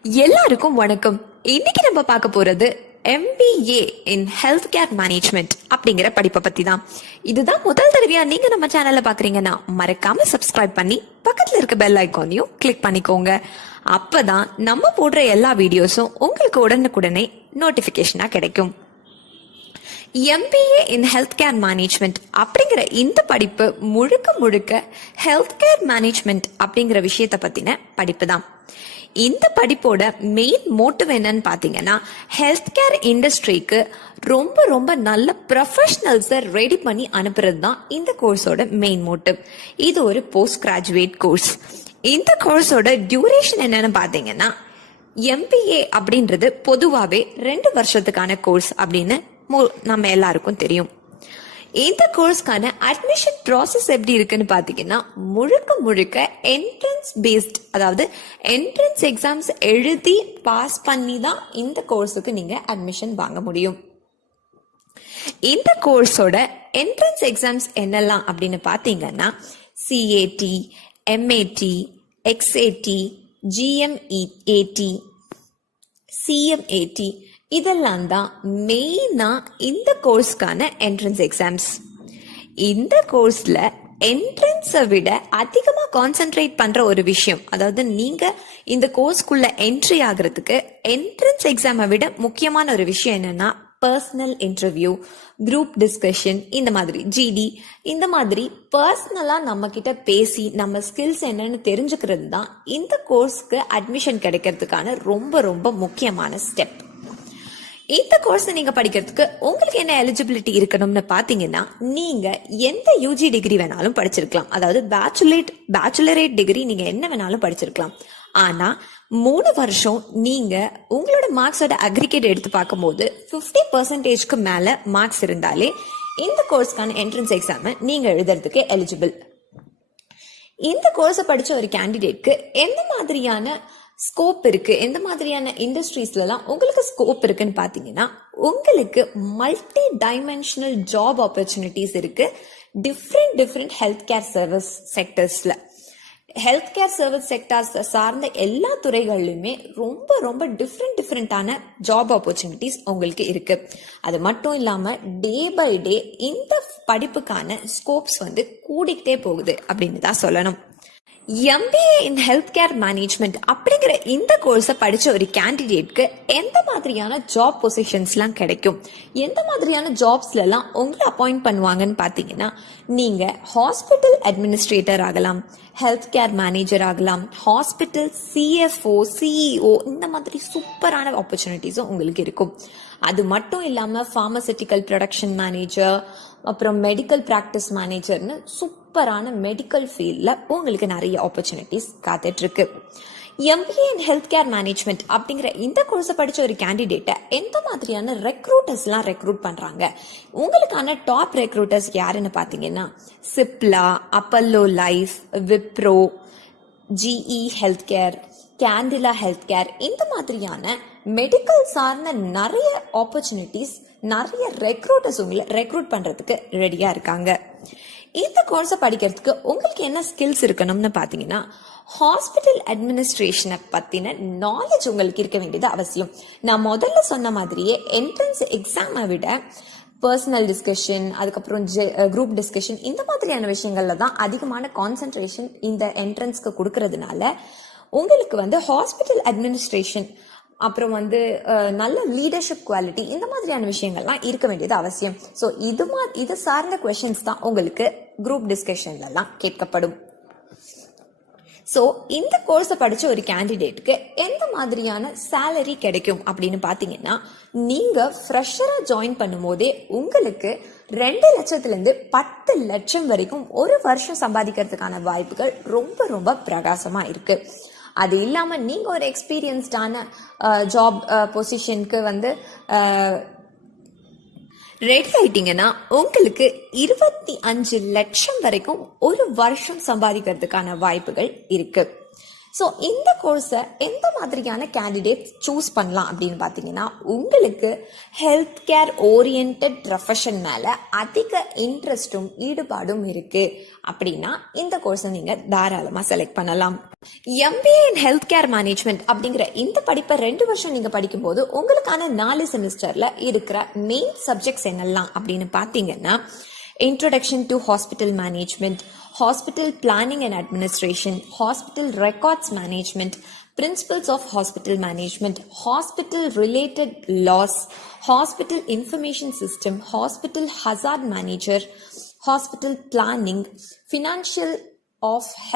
எல்லாருக்கும் வணக்கம். இன்னைக்கு நம்ம பார்க்க போறது MBA இன் ஹெல்த் கேர் மேனேஜ்மெண்ட் அப்படிங்கிற படிப்பை பத்தி தான். இதுதான் முதல் தடவையா நீங்க நம்ம சேனல்ல பாக்குறீங்கன்னா மறக்காம சப்ஸ்கிரைப் பண்ணி பக்கத்துல இருக்க பெல் ஐக்கானையும் கிளிக் பண்ணிக்கோங்க. அப்பதான் நம்ம போடுற எல்லா வீடியோஸும் உங்களுக்கு உடனுக்குடனே நோட்டிபிகேஷனா கிடைக்கும். MBA இன் ஹெல்த் கேர் மேனேஜ்மெண்ட் அப்படிங்கிற இந்த படிப்பு முழுக்க முழுக்க ஹெல்த் கேர் மேனேஜ்மெண்ட் அப்படிங்கிற விஷயத்த பத்தின படிப்பு தான். இந்த படிப்போட மெயின் மோட்டிவ் என்னன்னு பாத்தீங்கன்னா, ஹெல்த் கேர் இண்டஸ்ட்ரிக்கு ரொம்ப ரொம்ப நல்ல ப்ரொஃபஷனல்ஸை ரெடி பண்ணி அனுப்புறது தான் இந்த கோர்ஸோட மெயின் மோட்டிவ். இது ஒரு போஸ்ட் கிராஜுவேட் கோர்ஸ். இந்த கோர்ஸோட டியூரேஷன் என்னன்னு பாத்தீங்கன்னா, MBA அப்படின்றது பொதுவாகவே 2 வருஷத்துக்கான கோர்ஸ் அப்படின்னு நம்ம எல்லாருக்கும் தெரியும். இந்த கோர்ஸ்க்கான அட்மிஷன் ப்ராசஸ் எப்படி இருக்குன்னு பாத்தீங்கன்னா, முழுக்க முழுக்க என்ட்ரன்ஸ் பேஸ்ட், அதாவது என்ட்ரன்ஸ் எக்ஸாம்ஸ் எழுதி பாஸ் பண்ணி தான் இந்த கோர்ஸுக்கு நீங்க அட்மிஷன் வாங்க முடியும். இந்த கோர்ஸோட என்ட்ரன்ஸ் எக்ஸாம்ஸ் என்னெல்லாம் அப்படின்னு பாத்தீங்கன்னா, CAT, MAT, XAT, GMAT, CMAT இதெல்லாம் தான் மெயினா இந்த கோர்ஸ்க்கான என்ட்ரன்ஸ் எக்ஸாம்ஸ். இந்த கோர்ஸ்ல என்ட்ரன்ஸை விட அதிகமா கான்சென்ட்ரேட் பண்ற ஒரு விஷயம், அதாவது நீங்க இந்த கோர்ஸ்க்குள்ள என்ட்ரி ஆகிறதுக்கு என்ட்ரன்ஸ் எக்ஸாமை விட முக்கியமான ஒரு விஷயம் என்னன்னா, பர்சனல் இன்டர்வியூ, குரூப் டிஸ்கஷன், இந்த மாதிரி GD, இந்த மாதிரி பர்சனலா நம்ம கிட்ட பேசி நம்ம ஸ்கில்ஸ் என்னன்னு தெரிஞ்சுக்கிறது தான் இந்த கோர்ஸ்க்கு அட்மிஷன் கிடைக்கிறதுக்கான ரொம்ப ரொம்ப முக்கியமான ஸ்டெப். இந்த கோர்ஸ் நீங்க படிக்கிறதுக்கு உங்களுக்கு என்ன எலிஜிபிலிட்டி இருக்கணும்னு பாத்தீங்கன்னா, நீங்க எந்த UG டிகிரி வேணாலும் படிச்சிருக்கலாம். அதாவது பேச்சுலரேட் டிகிரி நீங்க என்ன வேணாலும் படிச்சிருக்கலாம். ஆனா 3 வருஷம் நீங்க உங்களோட மார்க்ஸோட அக்ரிகேட் எடுத்து பார்க்கும்போது 50% மேல மார்க்ஸ் இருந்தாலே இந்த கோர்ஸ்க்கான என்ட்ரன்ஸ் எக்ஸாம் நீங்க எழுதுறதுக்கு எலிஜிபிள். இந்த கோர்ஸை படிச்ச ஒரு கேண்டிடேட்க்கு எந்த மாதிரியான ஸ்கோப் இருக்கு, எந்த மாதிரியான இண்டஸ்ட்ரீஸ்லாம் உங்களுக்கு ஸ்கோப் இருக்குன்னு பாத்தீங்கன்னா, உங்களுக்கு மல்டி டைமென்ஷனல் ஜாப் ஆப்பர்ச்சுனிட்டிஸ் இருக்கு. டிஃப்ரெண்ட் ஹெல்த் கேர் சர்வீஸ் செக்டர்ஸ்ல, ஹெல்த் கேர் சர்வீஸ் செக்டர்ஸ் சார்ந்த எல்லா துறைகளிலுமே ரொம்ப ரொம்ப டிஃப்ரெண்டான ஜாப் ஆப்பர்ச்சுனிட்டிஸ் உங்களுக்கு இருக்கு. அது மட்டும் இல்லாம டே பை டே இந்த படிப்புக்கான ஸ்கோப்ஸ் கூடிக்கிட்டே போகுது அப்படின்னு தான் சொல்லணும். MBA இன் ஹெல்த் கேர் மேனேஜ்மெண்ட் அப்படிங்கிற இந்த கோர்ஸை படிச்ச ஒரு கேண்டிடேட்க்கு எந்த மாதிரியான ஜாப் பொசிஷன்ஸ்லாம் கிடைக்கும், எந்த மாதிரியான ஜாப்ஸ்லாம் உங்களை அப்பாயிண்ட் பண்ணுவாங்கன்னு பார்த்தீங்கன்னா, நீங்க ஹாஸ்பிட்டல் அட்மினிஸ்ட்ரேட்டர் ஆகலாம், ஹெல்த் கேர் மேனேஜர் ஆகலாம், ஹாஸ்பிட்டல் CFO, CEO, இந்த மாதிரி சூப்பரான ஆப்பர்ச்சுனிட்டிஸும் உங்களுக்கு இருக்கும். அது மட்டும் இல்லாம பார்மசூட்டிக்கல் ப்ரொடக்ஷன் மேனேஜர், அப்புறம் மெடிக்கல் பிராக்டிஸ் மேனேஜர்னு சூப்பரான மெடிக்கல் ஃபீல்ட்ல உங்களுக்கு நிறைய ஆப்பர்ச்சுனிட்டிஸ் காத்துட்டு இருக்கு. MBA இன் ஹெல்த் கேர் மேனேஜ்மெண்ட் அப்படிங்கிற இந்த கோர்ஸை படிச்ச ஒரு கேண்டிடேட்டை எந்த மாதிரியான ரெக்ரூட்டர்ஸ்லாம் ரெக்ரூட் பண்றாங்க, உங்களுக்கான டாப் ரெக்ரூட்டர்ஸ் யாருன்னு பாத்தீங்கன்னா, Cipla, Apollo life, Wipro, GE health care, candela health care, இந்த மாதிரியான மெடிக்கல் சார்ந்த நிறைய ஆப்பர்ச்சுனிட்டிஸ், நிறைய ரெக்ரூட்டர்ஸ் உங்களை ரெக்ரூட் பண்றதுக்கு ரெடியா இருக்காங்க. இந்த கோர்ஸை படிக்கிறதுக்கு உங்களுக்கு என்ன ஸ்கில்ஸ் இருக்கணும்னு பாத்தீங்கன்னா, ஹாஸ்பிட்டல் அட்மினிஸ்ட்ரேஷனை பத்தின நாலேஜ் உங்களுக்கு இருக்க வேண்டியது அவசியம். நான் முதல்ல சொன்ன மாதிரியே என்ட்ரன்ஸ் எக்ஸாமை விட பர்சனல் டிஸ்கஷன், அதுக்கப்புறம் குரூப் டிஸ்கஷன், இந்த மாதிரியான விஷயங்கள்ல தான் அதிகமான கான்சென்ட்ரேஷன் இந்த என்ட்ரன்ஸ்க்கு கொடுக்கறதுனால உங்களுக்கு ஹாஸ்பிட்டல் அட்மினிஸ்ட்ரேஷன், அப்புறம் நல்ல லீடர்ஷிப் குவாலிட்டி, இந்த மாதிரியான விஷயங்கள்லாம் இருக்க வேண்டியது அவசியம். ஸோ இது சார்ந்த கொஸ்டின்ஸ் தான் உங்களுக்கு குரூப் டிஸ்கஷன்லாம் கேட்கப்படும். ஸோ இந்த கோர்ஸை படிச்ச ஒரு கேண்டிடேட்க்கு எந்த மாதிரியான சேலரி கிடைக்கும் அப்படின்னு பாத்தீங்கன்னா, நீங்க ஃப்ரெஷரா ஜாயின் பண்ணும் போதே உங்களுக்கு 2 லட்சத்திலிருந்து 10 லட்சம் வரைக்கும் ஒரு வருஷம் சம்பாதிக்கிறதுக்கான வாய்ப்புகள் ரொம்ப ரொம்ப பிரகாசமா இருக்கு. அது இல்லாம நீங்க ஒரு எக்ஸ்பீரியன்ஸ்டான ஜாப் பொசிஷனுக்கு ரெடி ஆயிட்டீங்கன்னா உங்களுக்கு 25 லட்சம் வரைக்கும் ஒரு வருஷம் சம்பாதிக்கிறதுக்கான வாய்ப்புகள் இருக்கு. ஸோ இந்த கோர்ஸை எந்த மாதிரியான கேண்டிடேட் சூஸ் பண்ணலாம் அப்படின்னு பார்த்தீங்கன்னா, உங்களுக்கு ஹெல்த் கேர் ஓரியன்ட் ப்ரொஃபஷன் மேலே அதிக இன்ட்ரெஸ்டும் ஈடுபாடும் இருக்குது அப்படின்னா இந்த கோர்ஸை நீங்கள் தாராளமாக செலக்ட் பண்ணலாம். MBA in health care management அப்படிங்கிற இந்த படிப்பை 2 வருஷம் நீங்கள் படிக்கும்போது உங்களுக்கான 4 செமிஸ்டரில் இருக்கிற மெயின் சப்ஜெக்ட்ஸ் என்னெல்லாம் அப்படின்னு பார்த்தீங்கன்னா, Introduction to Hospital Management, Hospital Planning and Administration, Hospital Records Management, Principles of Hospital Management, Hospital Related Laws, Hospital Information System, Hospital Hazard Manager, Hospital Planning, Financial of Health